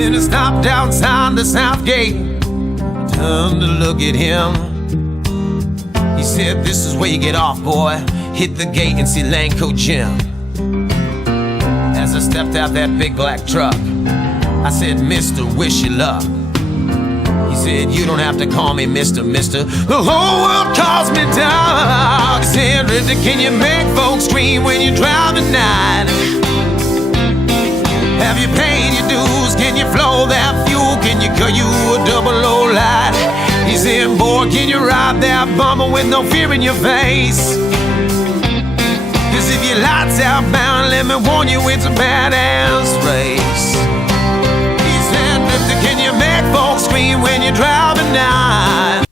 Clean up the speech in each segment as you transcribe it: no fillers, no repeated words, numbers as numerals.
Then I stopped outside the south gate, turned to look at him. He said, "This is where you get off, boy. Hit the gate and see Lanco Jim." As I stepped out that big black truck, I said, "Mister, wish you luck." He said, "You don't have to call me Mister, Mister. The whole world calls me dog." He said, "Drifter, can you make folks scream when you drive at night? Have you paid your dues? Can you flow that fuel? Can you cut you a double low light?" He said, "Boy, can you ride that bumper with no fear in your face? Cause if your lights outbound, let me warn you, it's a badass race." He said, "Drifter, can you make folks scream when you're driving now?"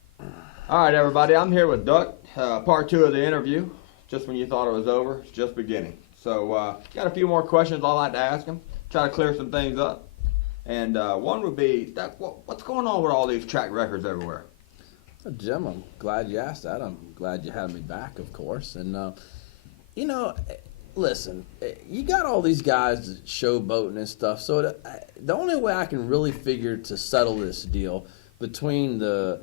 All right, everybody, I'm here with Duck. Part 2 of the interview. Just when you thought it was over, it's just beginning. So, got a few more questions I'd like to ask him. Try to clear some things up. And one would be, Duck, what's going on with all these track records everywhere? Jim, I'm glad you asked that. I'm glad you had me back, of course. And, you know, listen, you got all these guys showboating and stuff. So the only way I can really figure to settle this deal between the,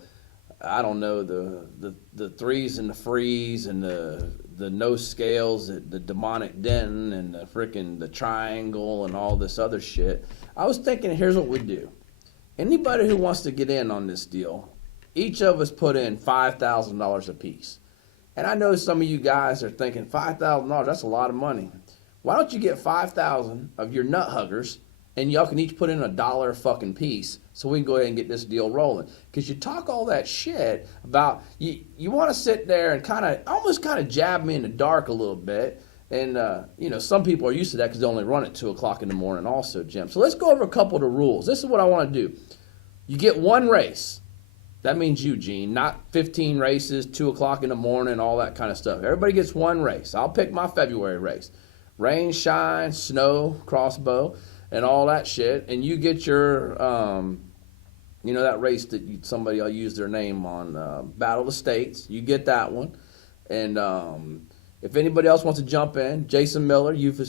I don't know, the threes and the frees and the no scales, the demonic Denton and the triangle and all this other shit. I was thinking, here's what we do. Anybody who wants to get in on this deal, each of us put in $5,000 a piece. And I know some of you guys are thinking, $5,000, that's a lot of money. Why don't you get 5,000 of your nut huggers and y'all can each put in $1 a fucking piece so we can go ahead and get this deal rolling. Because you talk all that shit about, you want to sit there and almost jab me in the dark a little bit. And, you know, some people are used to that because they only run at 2 o'clock in the morning also, Jim. So let's go over a couple of the rules. This is what I want to do. You get one race. That means you, Gene, not 15 races, 2 o'clock in the morning, all that kind of stuff. Everybody gets one race. I'll pick my February race. Rain, shine, snow, crossbow, and all that shit. And you get your, you know, that race that somebody will use their name on, Battle of the States. You get that one. And if anybody else wants to jump in, Jason Miller, you've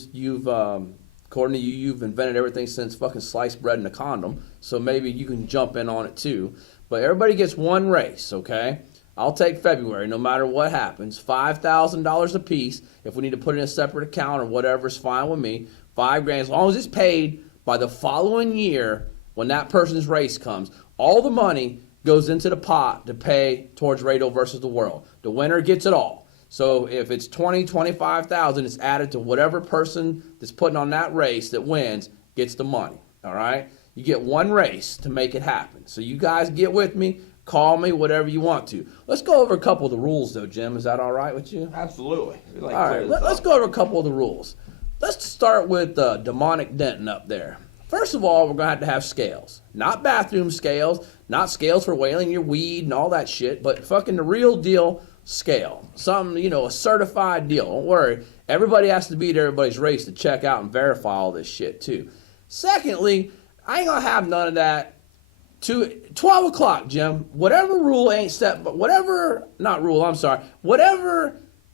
according to you, you've invented everything since fucking sliced bread and a condom. So maybe you can jump in on it too. But everybody gets one race, okay? I'll take February no matter what happens. $5,000 a piece. If we need to put it in a separate account or whatever is fine with me. $5,000, as long as it's paid by the following year when that person's race comes. All the money goes into the pot to pay towards Radial versus the World. The winner gets it all. So if it's $25,000, it's added to whatever person that's putting on that race that wins gets the money, all right? You get one race to make it happen. So you guys get with me, call me, whatever you want to. Let's go over a couple of the rules, though, Jim. Is that all right with you? Absolutely. All right, let's go over a couple of the rules. Let's start with demonic Denton up there. First of all, we're going to have scales. Not bathroom scales, not scales for weighing your weed and all that shit, but fucking the real deal scale. Something, you know, a certified deal. Don't worry. Everybody has to be at everybody's race to check out and verify all this shit, too. Secondly, I ain't going to have none of that. 12 o'clock, Jim. Whatever rule ain't set, but whatever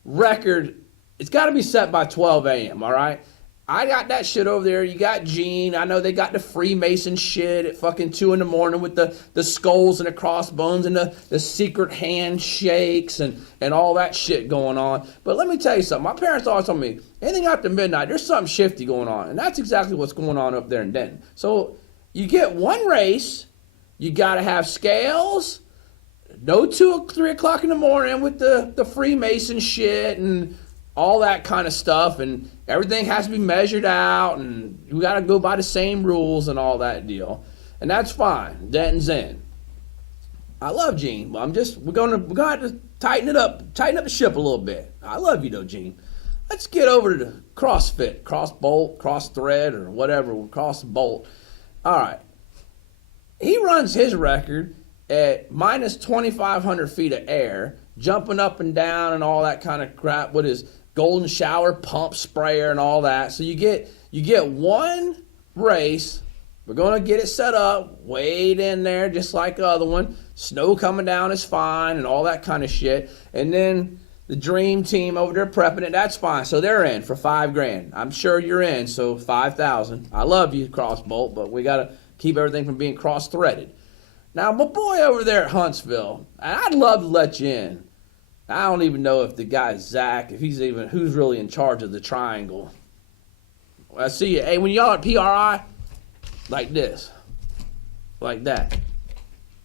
record, it's got to be set by 12 a.m., all right? I got that shit over there. You got Gene. I know they got the Freemason shit at fucking 2 in the morning with the skulls and the crossbones and the secret handshakes and all that shit going on. But let me tell you something. My parents always told me, anything after midnight, there's something shifty going on. And that's exactly what's going on up there in Denton. So you get one race. You got to have scales. No 2 or 3 o'clock in the morning with the Freemason shit and all that kind of stuff, and everything has to be measured out, and we got to go by the same rules and all that deal, and that's fine. Denton's in. I love Gene, but we're gonna have to tighten up the ship a little bit. I love you though, Gene. Let's get over to the CrossFit, cross bolt, cross thread, or whatever, cross bolt. All right. He runs his record at minus 2,500 feet of air, jumping up and down and all that kind of crap with his golden shower pump sprayer and all that. So you get one race. We're going to get it set up, wade in there just like the other one. Snow coming down is fine and all that kind of shit. And then the dream team over there prepping it, that's fine. So they're in for $5,000. I'm sure you're in, so $5,000. I love you, Crossbolt, but we got to keep everything from being cross-threaded. Now, my boy over there at Huntsville, I'd love to let you in. I don't even know if the guy Zach, if he's even who's really in charge of the triangle. I see you. Hey, when y'all at PRI, like this, like that,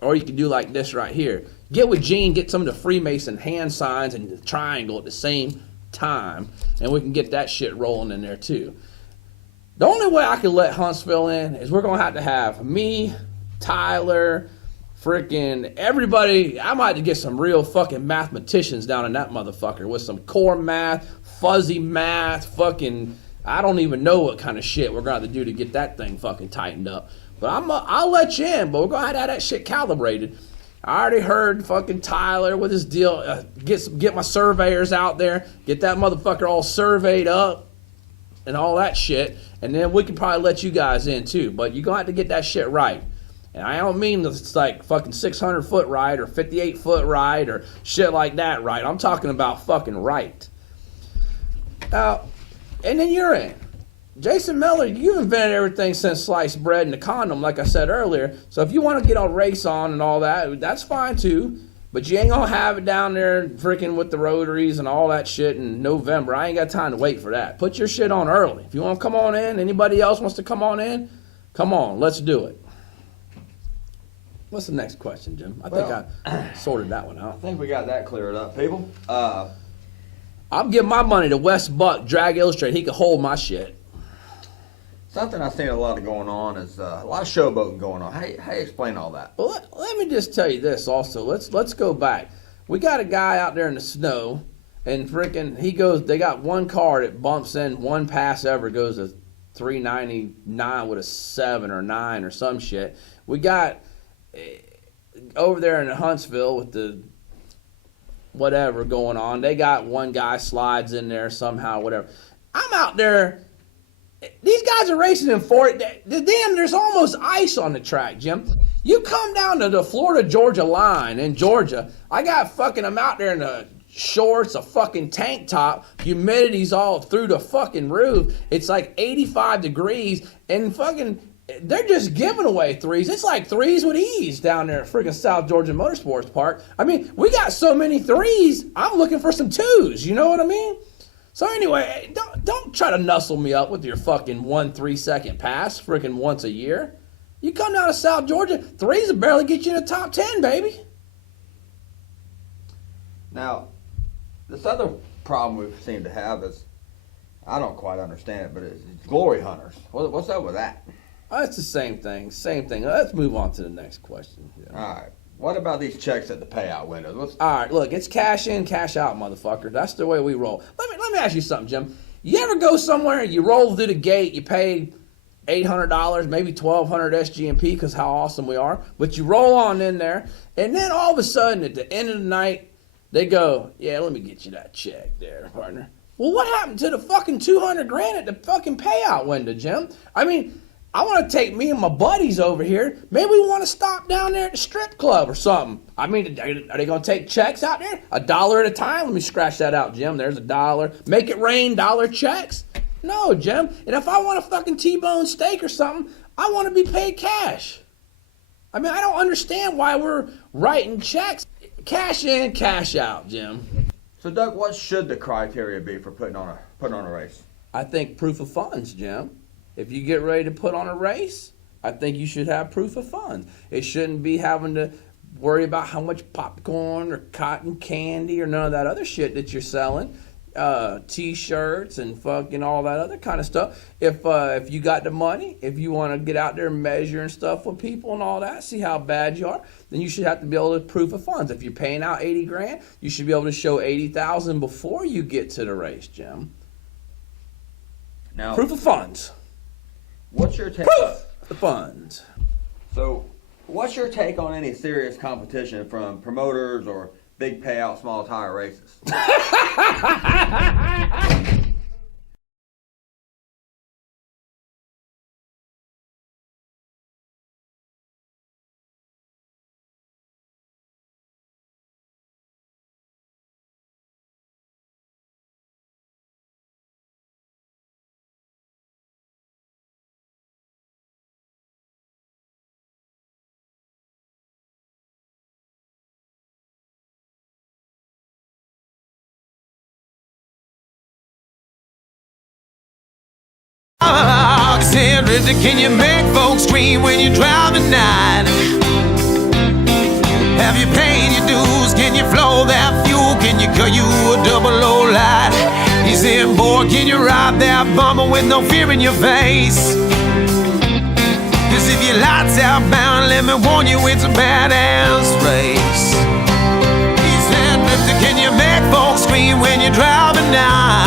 or you can do like this right here. Get with Gene, get some of the Freemason hand signs and the triangle at the same time, and we can get that shit rolling in there too. The only way I can let Huntsville in is we're gonna have to have me, Tyler, freaking everybody. I might have to get some real fucking mathematicians down in that motherfucker with some core math, fuzzy math, fucking I don't even know what kind of shit we're gonna have to do to get that thing fucking tightened up. But I'll let you in, but we're gonna have to have that shit calibrated. I already heard fucking Tyler with his deal. Get my surveyors out there, get that motherfucker all surveyed up and all that shit, and then we can probably let you guys in too. But you're gonna have to get that shit right. And I don't mean it's like fucking 600-foot right or 58-foot right or shit like that right. I'm talking about fucking right. Now, and then you're in. Jason Miller, you've invented everything since sliced bread and the condom, like I said earlier. So if you want to get a race on and all that, that's fine too. But you ain't gonna have it down there freaking with the rotaries and all that shit in November. I ain't got time to wait for that. Put your shit on early. If you want to come on in, anybody else wants to come on in, come on, let's do it. What's the next question, Jim? I think I sorted that one out. I think we got that cleared up, people. I'm giving my money to Wes Buck, Drag Illustrated. He can hold my shit. Something I've seen a lot of going on is a lot of showboating going on. How you explain all that? Well, let me just tell you this also. Let's go back. We got a guy out there in the snow, and freaking he goes. They got one car that bumps in. One pass ever goes to 399 with a 7 or 9 or some shit. We got over there in Huntsville with the whatever going on. They got one guy slides in there somehow, whatever. I'm out there. These guys are racing in 40. Damn, there's almost ice on the track, Jim. You come down to the Florida-Georgia line in Georgia. I'm out there in the shorts, a fucking tank top. Humidity's all through the fucking roof. It's like 85 degrees, and fucking, they're just giving away threes. It's like threes with ease down there at freaking South Georgia Motorsports Park. I mean, we got so many threes, I'm looking for some twos. You know what I mean? So anyway, don't try to nuzzle me up with your fucking 1 3-second pass freaking once a year. You come down to South Georgia, threes will barely get you in the top 10, baby. Now, this other problem we seem to have is, I don't quite understand it, but it's glory hunters. What's up with that? It's the same thing. Let's move on to the next question. Yeah. All right. What about these checks at the payout windows? All right, look, it's cash in, cash out, motherfucker. That's the way we roll. Let me ask you something, Jim. You ever go somewhere and you roll through the gate, you pay $800, maybe $1,200 SGMP because how awesome we are, but you roll on in there, and then all of a sudden at the end of the night, they go, yeah, let me get you that check there, partner. Well, what happened to the fucking $200,000 at the fucking payout window, Jim? I mean, I want to take me and my buddies over here. Maybe we want to stop down there at the strip club or something. I mean, are they going to take checks out there? $1 at a time? Let me scratch that out, Jim. There's $1. Make it rain dollar checks? No, Jim. And if I want a fucking T-bone steak or something, I want to be paid cash. I mean, I don't understand why we're writing checks. Cash in, cash out, Jim. So, Doug, what should the criteria be for putting on a race? I think proof of funds, Jim. If you get ready to put on a race, I think you should have proof of funds. It shouldn't be having to worry about how much popcorn or cotton candy or none of that other shit that you're selling. T-shirts and fucking all that other kind of stuff. If you got the money, if you want to get out there and measure and stuff with people and all that, see how bad you are, then you should have to be able to proof of funds. If you're paying out $80,000, you should be able to show $80,000 before you get to the race, Jim. Now, proof of funds. What's your take? Proof of funds. So, what's your take on any serious competition from promoters or big payout small tire races? Lifter, can you make folks scream when you drive at night? Have you paid your dues? Can you flow that fuel? Can you cut you a double low light? He said, boy, can you ride that bumper with no fear in your face? Cause if your lights outbound, let me warn you, it's a badass race. He said, Lifter, can you make folks scream when you drive at night?